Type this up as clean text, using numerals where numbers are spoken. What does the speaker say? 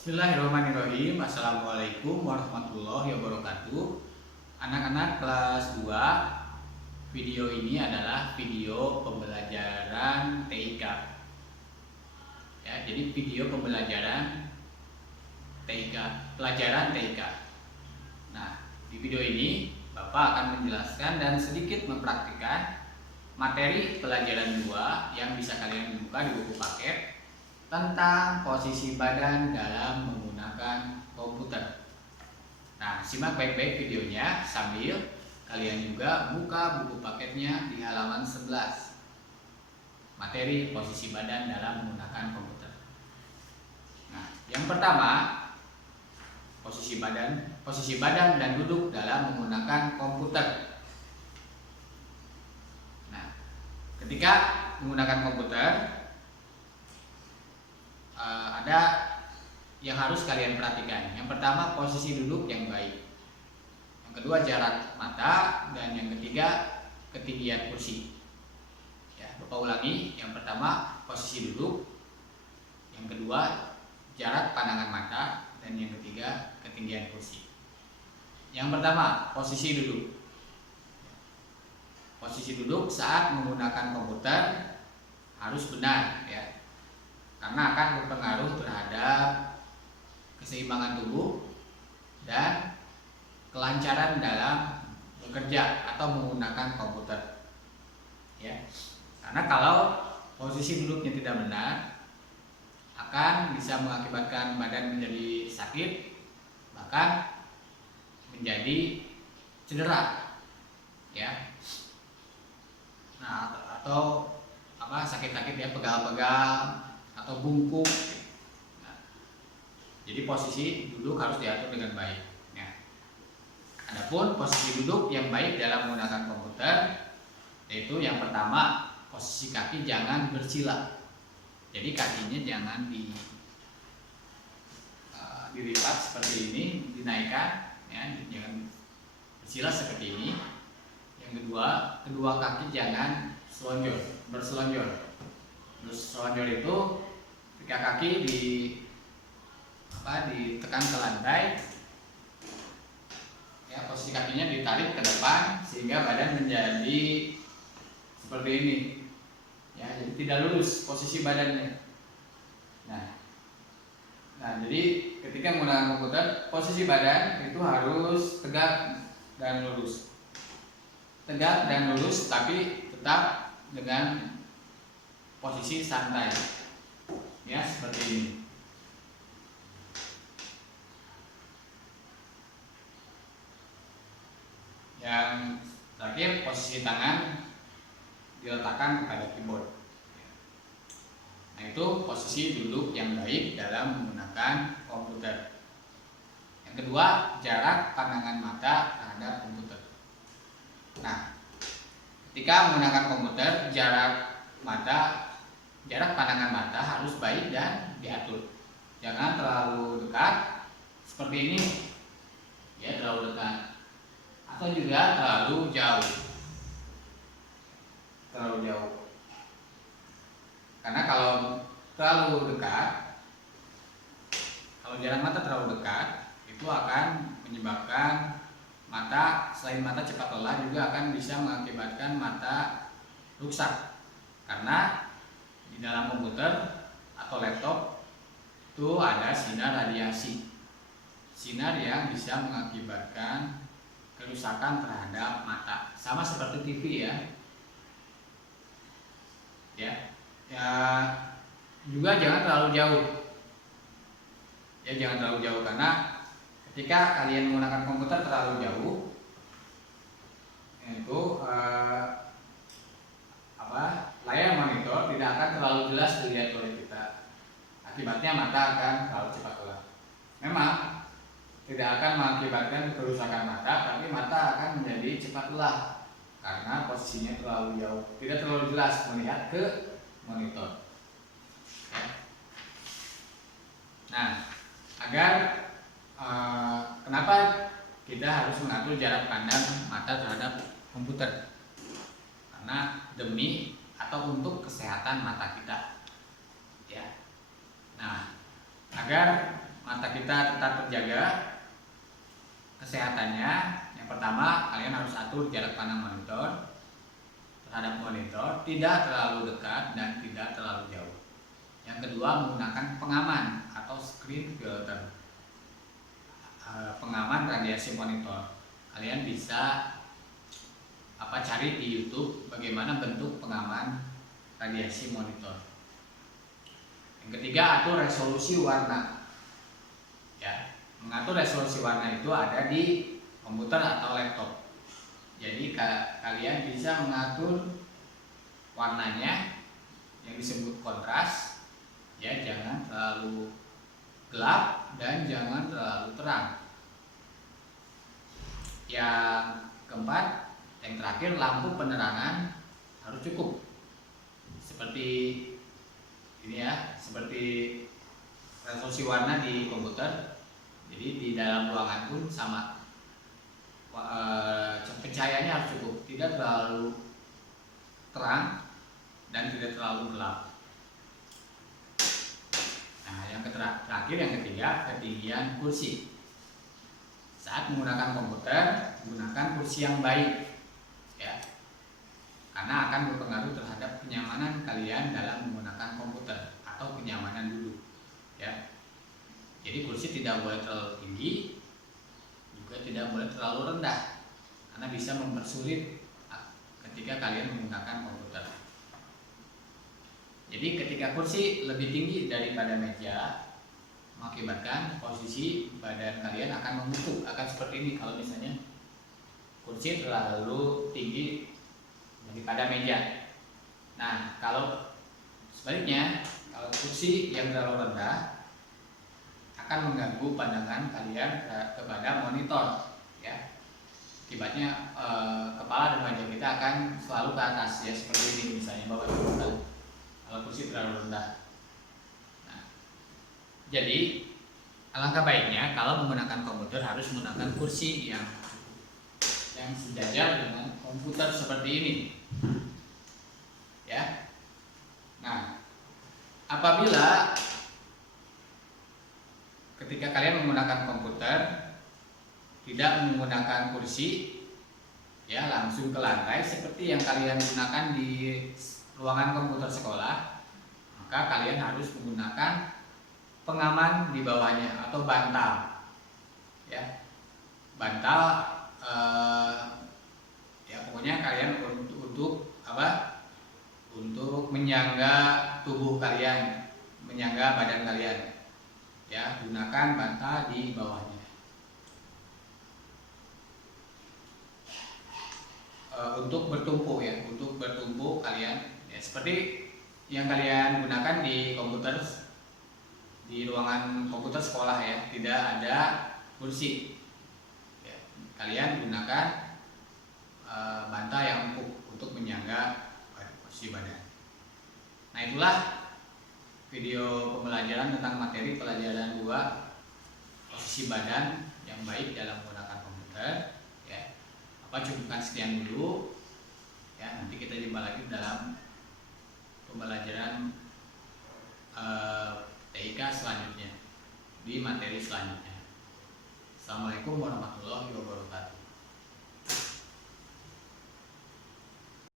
Bismillahirrahmanirrahim. Assalamualaikum warahmatullahi wabarakatuh. Anak-anak kelas 2, video ini adalah video pembelajaran TIK. Ya, jadi video pembelajaran TIK, pelajaran TIK. Nah, di video ini Bapak akan menjelaskan dan sedikit mempraktikkan materi pelajaran 2 yang bisa kalian buka di buku paket tentang posisi badan dalam menggunakan komputer. Nah, simak baik-baik videonya sambil kalian juga buka buku paketnya di halaman 11. Materi posisi badan dalam menggunakan komputer. Nah, yang pertama, posisi badan dan duduk dalam menggunakan komputer. Nah, ketika menggunakan komputer ada yang harus kalian perhatikan. Yang pertama, posisi duduk yang baik. Yang kedua, jarak mata. Dan yang ketiga, ketinggian kursi. Ya, Bapak ulangi. Yang pertama, posisi duduk. Yang kedua, jarak pandangan mata. Dan yang ketiga, ketinggian kursi. Yang pertama, posisi duduk. Posisi duduk saat menggunakan komputer harus benar, ya, karena akan berpengaruh terhadap keseimbangan tubuh dan kelancaran dalam bekerja atau menggunakan komputer. Ya, karena kalau posisi duduknya tidak benar, akan bisa mengakibatkan badan menjadi sakit, bahkan menjadi cedera. Ya, nah, atau sakit-sakit ya, pegal-pegal atau bungkuk. Nah, jadi posisi duduk harus diatur dengan baik. Ya. Adapun posisi duduk yang baik dalam menggunakan komputer, yaitu yang pertama, posisi kaki jangan bersila. Jadi kakinya jangan dilipat seperti ini, dinaikkan, ya, jangan bersila seperti ini. Yang kedua, kedua kaki jangan berselonjor. Berselonjor itu ketika kaki ditekan ke lantai, ya, posisi kakinya ditarik ke depan sehingga badan menjadi seperti ini, ya, jadi tidak lurus posisi badannya. Nah, jadi ketika menggunakan komputer, posisi badan itu harus tegak dan lurus, tapi tetap dengan posisi santai, ya, seperti ini. Yang terakhir, posisi tangan diletakkan pada keyboard. Nah, itu posisi duduk yang baik dalam menggunakan komputer. Yang kedua, jarak pandangan mata terhadap komputer. Nah, ketika menggunakan komputer, jarak pandangan mata harus baik dan diatur. Jangan terlalu dekat seperti ini, ya, terlalu dekat, atau juga terlalu jauh. Karena kalau terlalu dekat, kalau jarak mata terlalu dekat, itu akan menyebabkan selain mata cepat lelah, juga akan bisa mengakibatkan mata rusak. Karena di dalam komputer atau laptop itu ada sinar radiasi, sinar yang bisa mengakibatkan kerusakan terhadap mata, sama seperti TV, ya. Juga jangan terlalu jauh. Ya, jangan terlalu jauh, karena ketika kalian menggunakan komputer terlalu jauh, itu layar monitor tidak akan terlalu jelas dilihat oleh kita. Akibatnya mata akan terlalu cepat lelah. Memang tidak akan mengakibatkan kerusakan mata, tapi mata akan menjadi cepat lelah karena posisinya terlalu jauh, tidak terlalu jelas melihat ke monitor. Ya. Nah, kenapa kita harus mengatur jarak pandang mata terhadap komputer? Karena demi atau untuk kesehatan mata kita, ya. Nah, agar mata kita tetap terjaga kesehatannya. Yang pertama, kalian harus atur jarak pandang monitor terhadap monitor, tidak terlalu dekat dan tidak terlalu jauh. Yang kedua, menggunakan pengaman atau screen filter, pengaman radiasi monitor. Kalian bisa cari di YouTube bagaimana bentuk pengaman radiasi monitor. Yang ketiga, atur resolusi warna. Ya, mengatur resolusi warna itu ada di komputer atau laptop. Jadi kalian bisa mengatur warnanya yang disebut kontras, ya, jangan terlalu gelap dan jangan terlalu terang. Yang keempat, yang terakhir, lampu penerangan harus cukup. Seperti ini ya, seperti resolusi warna di komputer. Jadi di dalam ruangan pun sama, pencahayaannya harus cukup, tidak terlalu terang dan tidak terlalu gelap. Nah, yang terakhir, yang ketiga, ketinggian kursi. Saat menggunakan komputer, gunakan kursi yang baik, ya, karena akan berpengaruh terhadap kenyamanan kalian dalam menggunakan komputer atau kenyamanan duduk, ya. Jadi kursi tidak boleh terlalu tinggi, juga tidak boleh terlalu rendah, karena bisa mempersulit ketika kalian menggunakan komputer. Jadi ketika kursi lebih tinggi daripada meja, mengakibatkan posisi badan kalian akan membungkuk, akan seperti ini kalau misalnya kursi terlalu tinggi daripada meja. Nah, kalau sebaliknya, kalau kursi yang terlalu rendah akan mengganggu pandangan kalian kepada monitor, ya. Akibatnya kepala dan wajah kita akan selalu ke atas, ya, seperti ini misalnya, bawa jumlah kalau kursi terlalu rendah. Nah, jadi alangkah baiknya kalau menggunakan komputer harus menggunakan kursi yang sejajar dengan komputer seperti ini, ya. Nah, apabila ketika kalian menggunakan komputer tidak menggunakan kursi, ya, langsung ke lantai seperti yang kalian gunakan di ruangan komputer sekolah, maka kalian harus menggunakan pengaman di bawahnya atau bantal, ya, bantal, ya, pokoknya kalian untuk menyangga tubuh kalian, menyangga badan kalian, ya, gunakan bantal di bawahnya. Untuk bertumpu, ya, untuk bertumpu kalian, ya, seperti yang kalian gunakan di komputer, di ruangan komputer sekolah, ya, tidak ada kursi, ya, kalian gunakan bantal yang empuk untuk menyangga posisi badan. Nah, itulah video pembelajaran tentang materi pelajaran 2, posisi badan yang baik dalam menggunakan komputer, ya. Cukupkan sekian dulu, ya. Nanti kita jumpa lagi dalam pembelajaran TIK selanjutnya, di materi selanjutnya. Assalamualaikum warahmatullahi wabarakatuh.